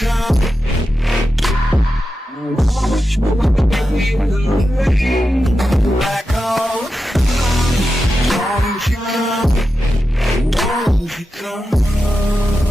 come? Won't you believe the rain like all the sun? Won't you come? Won't you come?